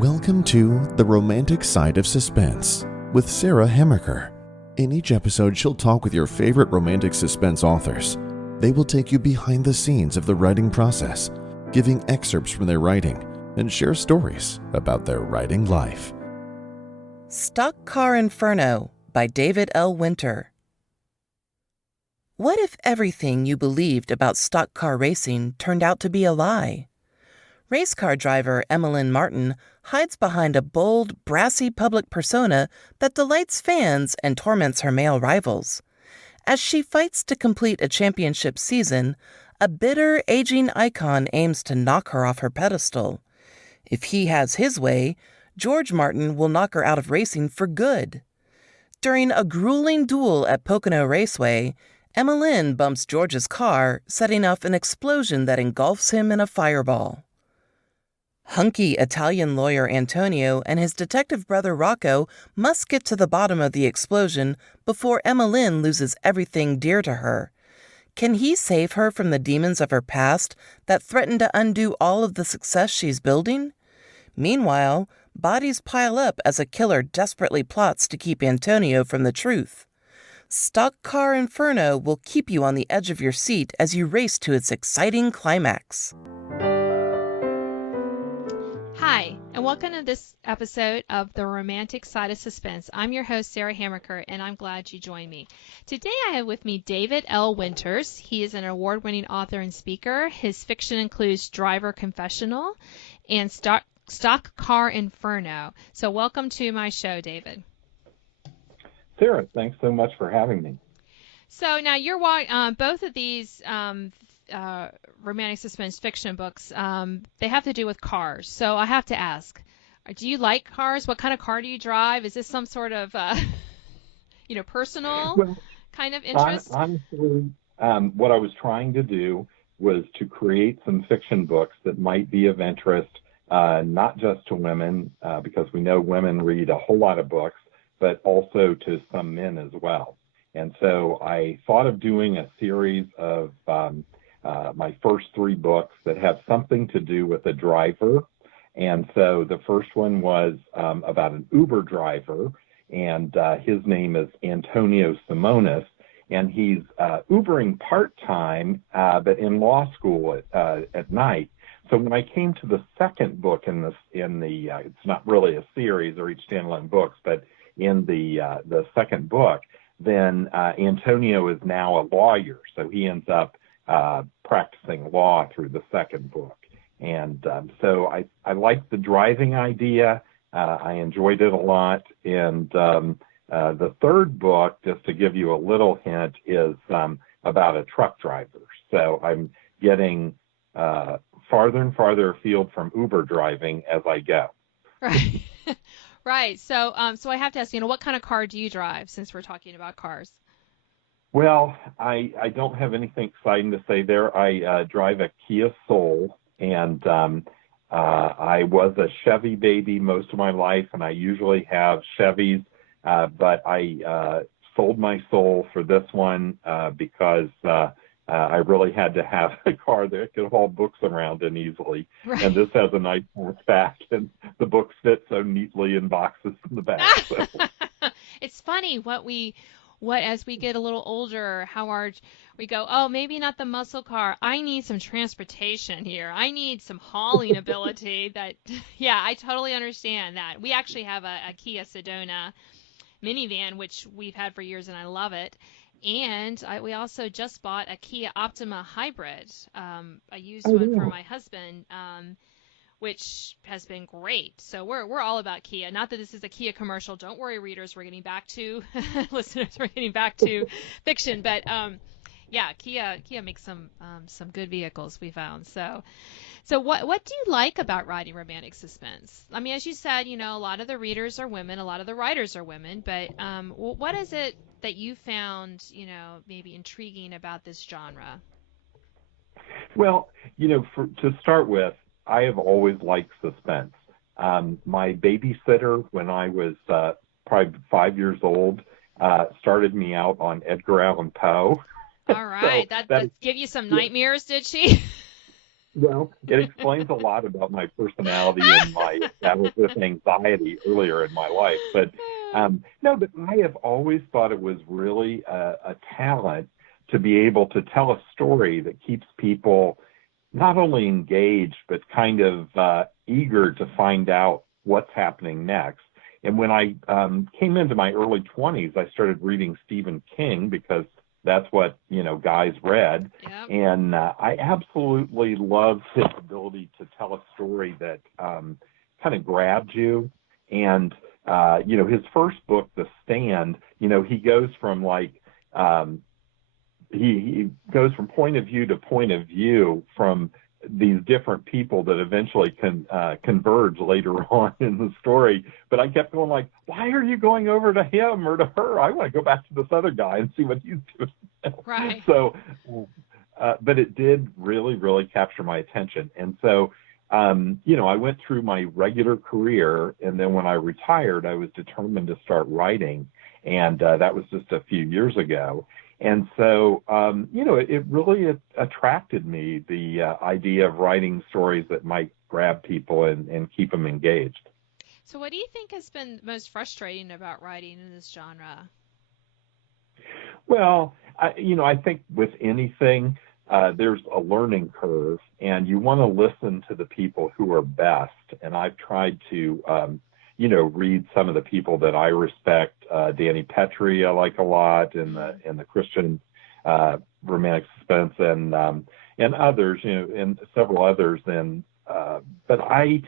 Welcome to The Romantic Side of Suspense with Sarah Hemmerker. In each episode, she'll talk with your favorite romantic suspense authors. They will take you behind the scenes of the writing process, giving excerpts from their writing, and share stories about their writing life. Stock Car Inferno by David L. Winter. What if everything you believed about stock car racing turned out to be a lie? Race car driver Emmeline Martin hides behind a bold, brassy public persona that delights fans and torments her male rivals. As she fights to complete a championship season, a bitter, aging icon aims to knock her off her pedestal. If he has his way, George Martin will knock her out of racing for good. During a grueling duel at Pocono Raceway, Emmeline bumps George's car, setting off an explosion that engulfs him in a fireball. Hunky Italian lawyer Antonio and his detective brother Rocco must get to the bottom of the explosion before Emmeline loses everything dear to her. Can he save her from the demons of her past that threaten to undo all of the success she's building? Meanwhile, bodies pile up as a killer desperately plots to keep Antonio from the truth. Stock Car Inferno will keep you on the edge of your seat as you race to its exciting climax. Hi, and welcome to this episode of The Romantic Side of Suspense. I'm your host, Sarah Hemmerker, and I'm glad you joined me. Today I have with me David L. Winters. He is an award-winning author and speaker. His fiction includes Driver Confessional and Stock Car Inferno. So welcome to my show, David. Sarah, thanks so much for having me. So now you're both of these romantic suspense fiction books, they have to do with cars. So I have to ask, do you like cars? What kind of car do you drive? Is this some sort of, personal kind of interest? Honestly, what I was trying to do was to create some fiction books that might be of interest, not just to women, because we know women read a whole lot of books, but also to some men as well. And so I thought of doing a series of my first three books that have something to do with a driver. And so the first one was about an Uber driver, and his name is Antonio Simonis, and he's Ubering part-time, but in law school at night. So when I came to the second book in the it's not really a series or each standalone books, but in the second book, then Antonio is now a lawyer, so he ends up practicing law through the second book. And so I liked the driving idea. I enjoyed it a lot. And the third book, just to give you a little hint, is about a truck driver. So I'm getting farther and farther afield from Uber driving as I go. Right. Right. So I have to ask, what kind of car do you drive, since we're talking about cars? Well, I don't have anything exciting to say there. I drive a Kia Soul, and I was a Chevy baby most of my life, and I usually have Chevys, but I sold my Soul for this one because I really had to have a car that could haul books around in easily. Right. And this has a nice hatchback, and the books fit so neatly in boxes in the back. So. It's funny what as we get a little older, how we go, oh, maybe not the muscle car. I need some transportation here. I need some hauling ability. Yeah, I totally understand that. We actually have a Kia Sedona minivan, which we've had for years, and I love it. And we also just bought a Kia Optima hybrid, a used one for my husband, which has been great. So we're all about Kia. Not that this is a Kia commercial. Don't worry, readers. We're getting back to listeners. We're getting back to fiction. But yeah, Kia makes some good vehicles, we found. So what do you like about writing romantic suspense? I mean, as you said, a lot of the readers are women, a lot of the writers are women. But what is it that you found, maybe intriguing about this genre? Well, to start with, I have always liked suspense. My babysitter, when I was probably 5 years old, started me out on Edgar Allan Poe. All right. So that give you some nightmares, did she? Well, it explains a lot about my personality and my battle with anxiety earlier in my life. But no, but I have always thought it was really a talent to be able to tell a story that keeps people not only engaged, but kind of eager to find out what's happening next. And when I came into my early 20s, I started reading Stephen King because that's what, guys read. Yep. And I absolutely loved his ability to tell a story that kind of grabbed you. And, his first book, The Stand, he goes from he goes from point of view to point of view from these different people that eventually can converge later on in the story. But I kept going like, why are you going over to him or to her? I want to go back to this other guy and see what he's doing. Right. So, but it did really, really capture my attention. And so, I went through my regular career, and then when I retired, I was determined to start writing. And that was just a few years ago. And so, it really attracted me, the idea of writing stories that might grab people and keep them engaged. So what do you think has been most frustrating about writing in this genre? Well, I think with anything, there's a learning curve, and you want to listen to the people who are best. And I've tried to, read some of the people that I respect. Danny Petrie, I like a lot, in the Christian romantic suspense, and others, and several others. But I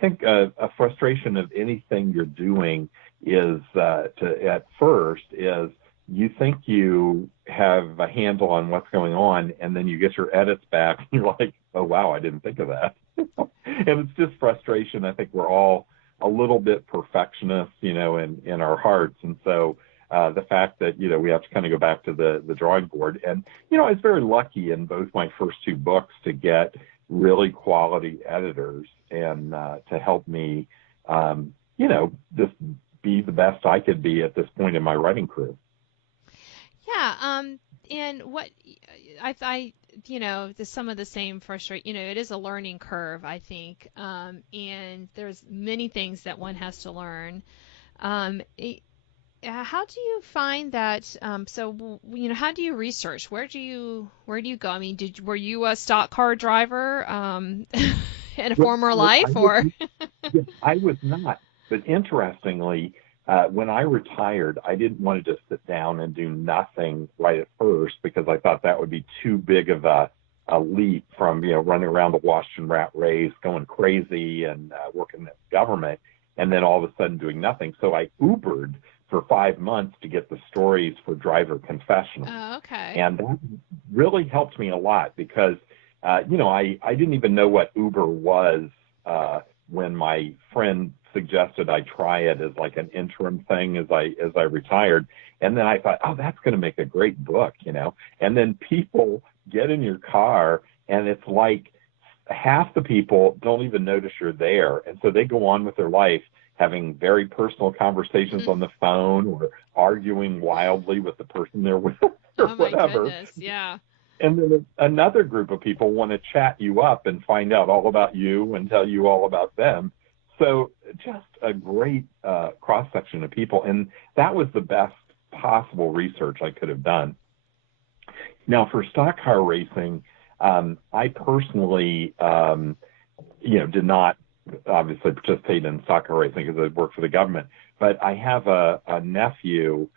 think a frustration of anything you're doing is at first is you think you have a handle on what's going on, and then you get your edits back, and you're like, oh wow, I didn't think of that. And it's just frustration. I think we're all a little bit perfectionist, in our hearts. And so the fact that, we have to kind of go back to the drawing board. And, I was very lucky in both my first two books to get really quality editors and to help me, just be the best I could be at this point in my writing career. Yeah. And what some of the same frustration, it is a learning curve, I think. And there's many things that one has to learn. How do you find that? How do you research? Where do you go? I mean, were you a stock car driver in a former life, or? I was not. But interestingly, when I retired, I didn't want to just sit down and do nothing right at first, because I thought that would be too big of a leap from, running around the Washington rat race, going crazy and working in the government, and then all of a sudden doing nothing. So I Ubered for 5 months to get the stories for Driver Confessionals. Oh, okay. And that really helped me a lot because, I didn't even know what Uber was when my friend suggested I try it as like an interim thing as I retired. And then I thought, oh, that's going to make a great book, And then people get in your car, and it's like half the people don't even notice you're there. And so they go on with their life, having very personal conversations on the phone or arguing wildly with the person they're with or whatever. Goodness, yeah. And then another group of people want to chat you up and find out all about you and tell you all about them. So just a great cross-section of people. And that was the best possible research I could have done. Now, for stock car racing, I personally, did not obviously participate in stock car racing because I worked for the government. But I have a nephew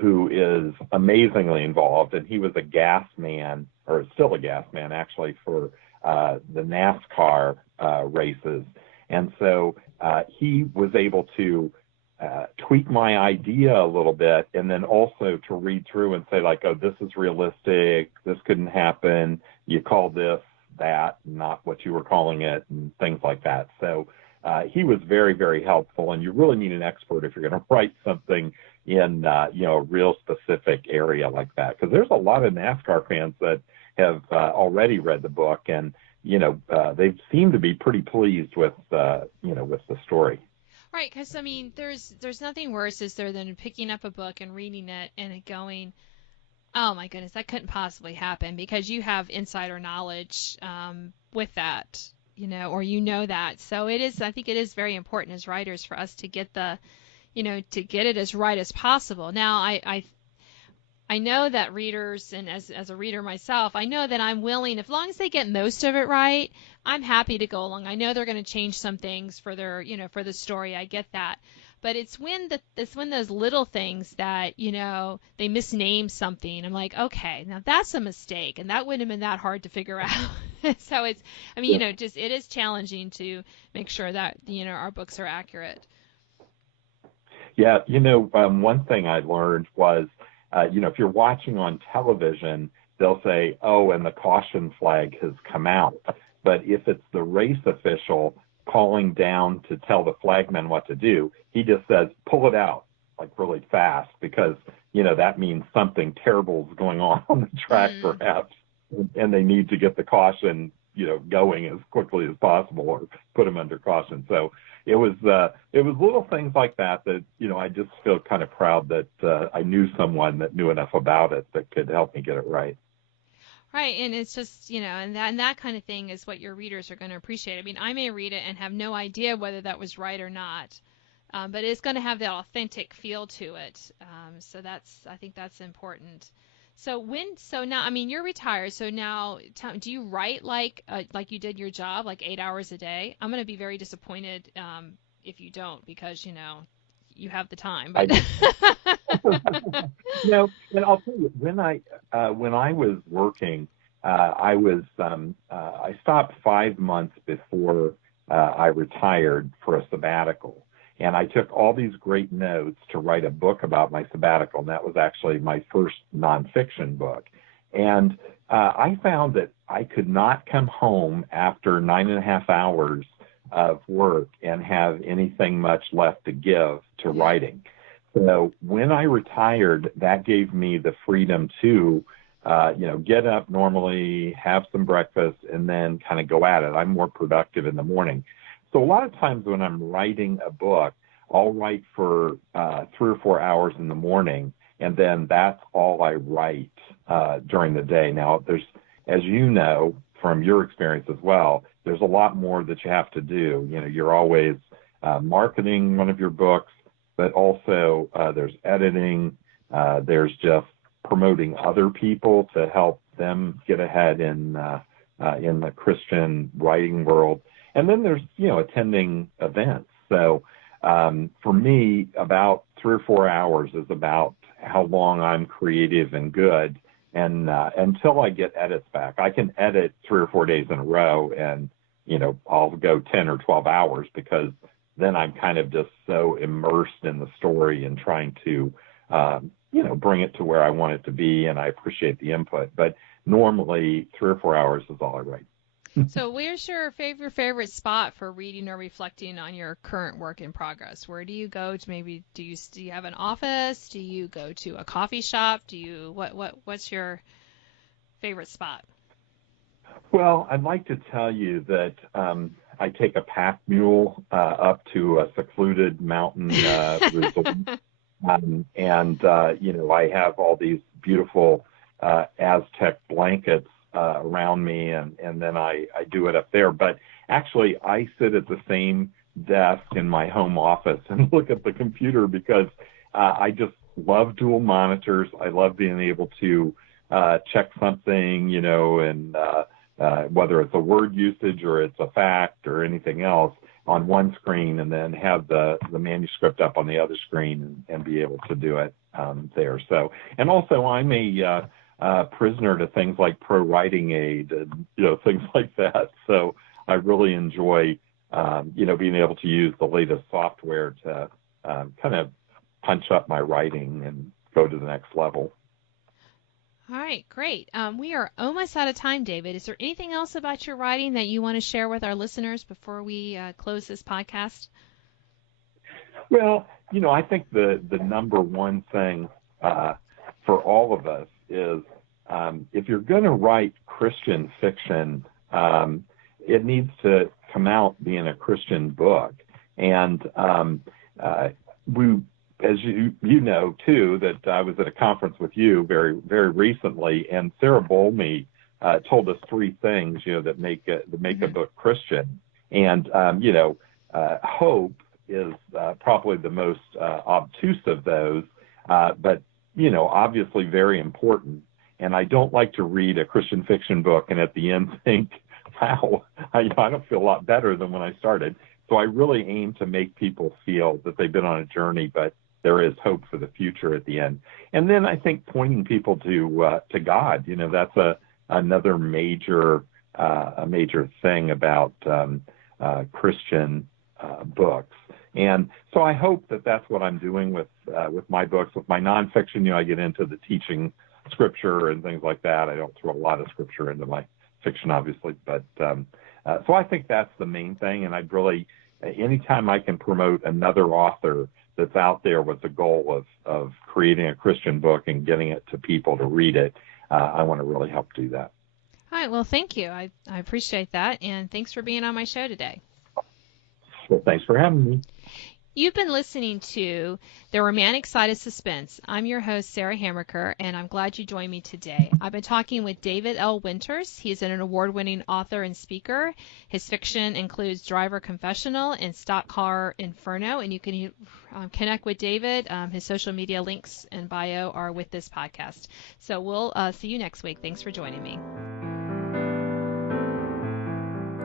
who is amazingly involved, and he was a gas man, or still a gas man, actually, for the NASCAR races. And so he was able to tweak my idea a little bit, and then also to read through and say, like, oh, this is realistic, this couldn't happen, you call this that, not what you were calling it, and things like that. So he was very, very helpful, and you really need an expert if you're going to write something in a real specific area like that, because there's a lot of NASCAR fans that have already read the book, and they seem to be pretty pleased with with the story. Right, because I mean, there's nothing worse, is there, than picking up a book and reading it and it going, Oh my goodness, that couldn't possibly happen because you have insider knowledge with that, or that. So it is. I think it is very important as writers for us to get to get it as right as possible. Now, I know that readers, and as a reader myself, I know that I'm willing, as long as they get most of it right, I'm happy to go along. I know they're going to change some things for for the story. I get that. But it's when those little things that, they misname something. I'm like, okay, now that's a mistake, and that wouldn't have been that hard to figure out. So just it is challenging to make sure that, our books are accurate. Yeah, one thing I learned was, if you're watching on television, they'll say, oh, and the caution flag has come out. But if it's the race official calling down to tell the flagman what to do, he just says, pull it out, like really fast, because, that means something terrible is going on the track, perhaps, and they need to get the caution, going as quickly as possible or put them under caution. So it was little things like that, I just feel kind of proud that I knew someone that knew enough about it that could help me get it right. Right, and it's just, and that kind of thing is what your readers are going to appreciate. I mean, I may read it and have no idea whether that was right or not, but it's going to have that authentic feel to it. So I think that's important. So now, I mean, you're retired, so now, do you write like you did your job, like 8 hours a day? I'm going to be very disappointed if you don't, because, you have the time. But No, and I'll tell you, when I was working, I stopped 5 months before I retired for a sabbatical, and I took all these great notes to write a book about my sabbatical, and that was actually my first nonfiction book. And I found that I could not come home after 9.5 hours of work and have anything much left to give to writing. So when I retired, that gave me the freedom to, get up normally, have some breakfast, and then kind of go at it. I'm more productive in the morning. So a lot of times when I'm writing a book, I'll write for 3 or 4 hours in the morning, and then that's all I write during the day. Now, as you know from your experience as well, there's a lot more that you have to do. You're always marketing one of your books, but also there's editing, there's just promoting other people to help them get ahead in the Christian writing world. And then there's, attending events. So for me, about 3 or 4 hours is about how long I'm creative and good. And until I get edits back, I can edit 3 or 4 days in a row and, I'll go 10 or 12 hours because then I'm kind of just so immersed in the story and trying to, bring it to where I want it to be, and I appreciate the input. But normally 3 or 4 hours is all I write. So where's your favorite spot for reading or reflecting on your current work in progress? Where do you go to? Maybe do you have an office? Do you go to a coffee shop? What's your favorite spot? Well, I'd like to tell you that I take a pack mule up to a secluded mountain resort. I have all these beautiful Aztec blankets around me, and then I do it up there. But actually, I sit at the same desk in my home office and look at the computer because I just love dual monitors. I love being able to check something, and whether it's a word usage or it's a fact or anything else on one screen, and then have the manuscript up on the other screen and be able to do it there. So, and also I'm a prisoner to things like Pro Writing Aid and, things like that. So I really enjoy, being able to use the latest software to kind of punch up my writing and go to the next level. All right, great. We are almost out of time, David. Is there anything else about your writing that you want to share with our listeners before we close this podcast? Well, I think the number one thing for all of us is if you're going to write Christian fiction, it needs to come out being a Christian book. And we as you know too, that I was at a conference with you very very recently, and Sarah Bolme told us three things, that make a book Christian, and hope is probably the most obtuse of those, but obviously very important. And I don't like to read a Christian fiction book and at the end think, wow, I don't feel a lot better than when I started. So I really aim to make people feel that they've been on a journey, but there is hope for the future at the end. And then I think pointing people to God, that's another major thing about Christian books. And so I hope that that's what I'm doing with my books. With my nonfiction, I get into the teaching Scripture and things like that. I don't throw a lot of Scripture into my fiction, obviously, but so I think that's the main thing. And I'd really, anytime I can promote another author that's out there with the goal of creating a Christian book and getting it to people to read it, I want to really help do that. All right. Well, thank you. I appreciate that. And thanks for being on my show today. Well, thanks for having me. You've been listening to The Romantic Side of Suspense. I'm your host, Sarah Hammaker, and I'm glad you joined me today. I've been talking with David L. Winters. He's an award-winning author and speaker. His fiction includes Driver Confessional and Stock Car Inferno, and you can connect with David. His social media links and bio are with this podcast. So we'll see you next week. Thanks for joining me.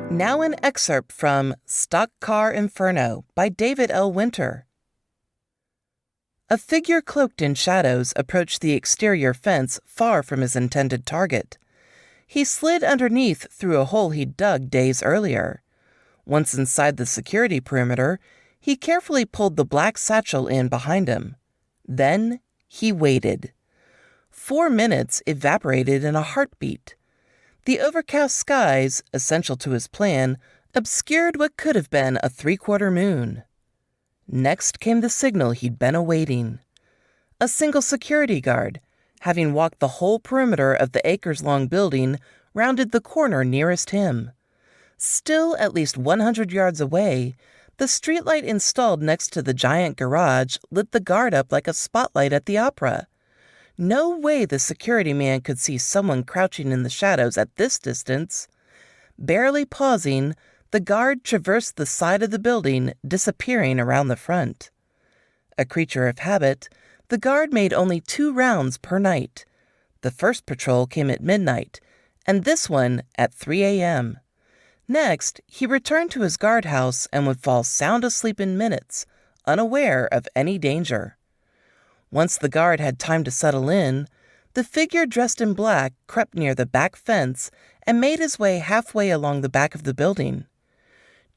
Now an excerpt from Stock Car Inferno by David L. Winter. A figure cloaked in shadows approached the exterior fence far from his intended target. He slid underneath through a hole he'd dug days earlier. Once inside the security perimeter, he carefully pulled the black satchel in behind him. Then he waited. 4 minutes evaporated in a heartbeat. The overcast skies, essential to his plan, obscured what could have been a 3/4 moon. Next came the signal he'd been awaiting. A single security guard, having walked the whole perimeter of the acres-long building, rounded the corner nearest him. Still at least 100 yards away, the streetlight installed next to the giant garage lit the guard up like a spotlight at the opera. No way the security man could see someone crouching in the shadows at this distance. Barely pausing, the guard traversed the side of the building, disappearing around the front. A creature of habit, the guard made only 2 rounds per night. The first patrol came at midnight, and this one at 3 a.m. Next, he returned to his guardhouse and would fall sound asleep in minutes, unaware of any danger. Once the guard had time to settle in, the figure dressed in black crept near the back fence and made his way halfway along the back of the building.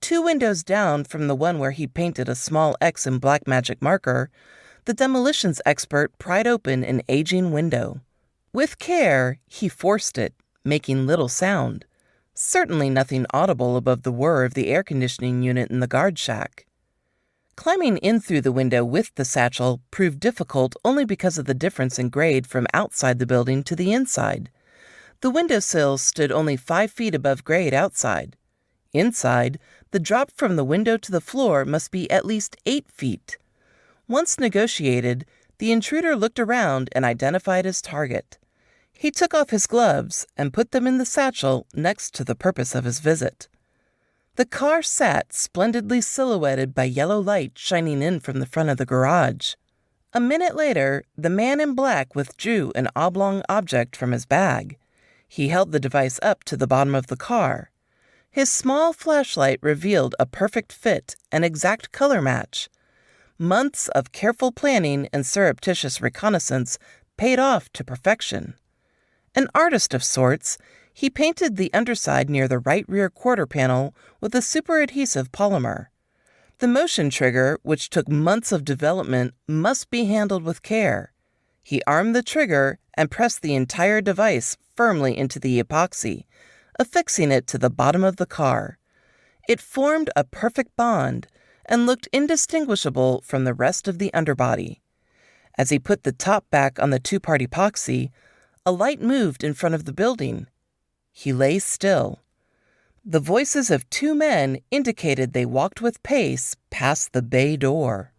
2 windows down from the one where he painted a small X in black magic marker, the demolitions expert pried open an aging window. With care, he forced it, making little sound. Certainly nothing audible above the whir of the air conditioning unit in the guard shack. Climbing in through the window with the satchel proved difficult only because of the difference in grade from outside the building to the inside. The windowsill stood only 5 feet above grade outside. Inside, the drop from the window to the floor must be at least 8 feet. Once negotiated, the intruder looked around and identified his target. He took off his gloves and put them in the satchel next to the purpose of his visit. The car sat splendidly silhouetted by yellow light shining in from the front of the garage. A minute later, the man in black withdrew an oblong object from his bag. He held the device up to the bottom of the car. His small flashlight revealed a perfect fit and exact color match. Months of careful planning and surreptitious reconnaissance paid off to perfection. An artist of sorts, he painted the underside near the right rear quarter panel with a super adhesive polymer. The motion trigger, which took months of development, must be handled with care. He armed the trigger and pressed the entire device firmly into the epoxy, affixing it to the bottom of the car. It formed a perfect bond and looked indistinguishable from the rest of the underbody. As he put the top back on the 2-part epoxy, a light moved in front of the building. He lay still. The voices of 2 men indicated they walked with pace past the bay door.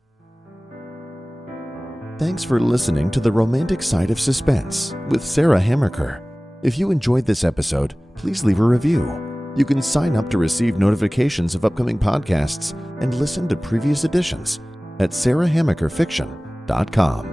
Thanks for listening to The Romantic Side of Suspense with Sarah Hammaker. If you enjoyed this episode, please leave a review. You can sign up to receive notifications of upcoming podcasts and listen to previous editions at sarahhammakerfiction.com.